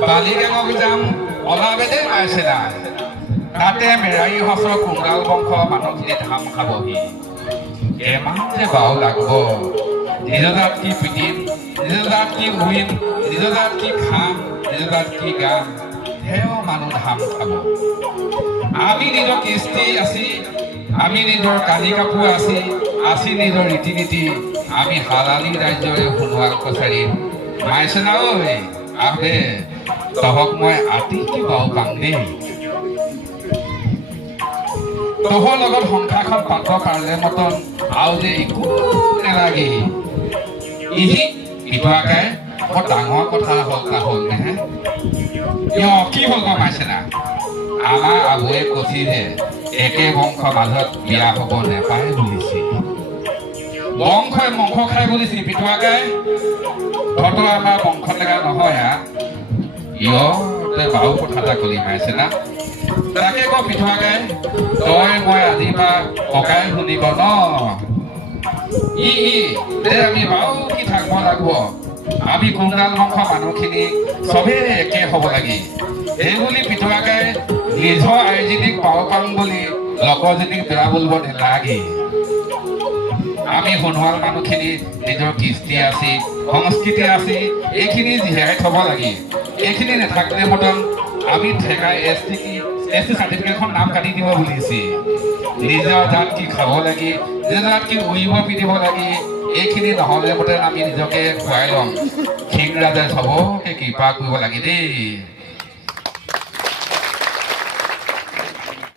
বালিগাঙক যাম ওলাবে দে মাইছেনা তাতে মেৰাৰী হচৰ কুংগাল বংশ মানুহখিনি ধাম খাবহি এমাহ যে বাও লাগব নিজৰ জাত কি পিটিম নিজৰ জাত কি উৰিম নিজৰ জাত কি খাম নিজৰ জাত কি গাম সেও মানুহ ধাম খাব আমি নিজৰ কৃষ্টি আছি আমি নিজৰ কানি কাপোৰ আছি নিজৰ ৰীতি নীতি আমি হালালি ৰাজ্যৰে সোণোৱাল কছাৰী মাইছেনা ঐ আহে তহক মই আতি কি বাও পাম দেই তহৰ লগত সংসাৰখন পাত্ৰ পাৰিলে মতন আৰু যে একো নালাগে ইহি ইটোৱাকে বৰ ডাঙৰ কথা হ'ল নেহে কি হ'ল গম পাইছেনা আমাৰ আবুৱে কৈছিলে একে বংশ মাজত বিয়া হ'ব নেপায় বুলিছিল বংশই মংস খাই বুলিছিল পিঠুৱাকে তহঁতৰ আমাৰ বংশ লেগা নহয় তই বাও কথা এটা কলি মাইছেনা তাকে ক পিঠুৱাকে তই মই আজিৰ পৰা ককাই শুনিব ন দে আমি বাও কি থাকিব লাগিব আমি কুংগাল বংশ মানুহখিনি চবেই একে হ'ব লাগে এই বুলি পিঠুৱাকে নিজৰ আইজনীক পাব পাম বুলি লগৰজনীক বেয়া বুলিব নালাগে আমি সোণোৱাল মানুহখিনি নিজৰ কৃষ্টি আছে সংস্কৃতি আছে এইখিনি জীয়াই থ'ব লাগে এইখিনি নাথাকিলে মতন আমি ঠেকাই এছ টি চাৰ্টিফিকেটখন নাম কাটি দিব বুলিছে নিজৰ জাত কি খাব লাগে নিজৰ জাত কি উৰিব পিন্ধিব লাগে এইখিনি নহ'লে মতে আমি নিজকে খুৱাই ল'ম সিং ৰাজে চবকে কৃপা কৰিব লাগে দেই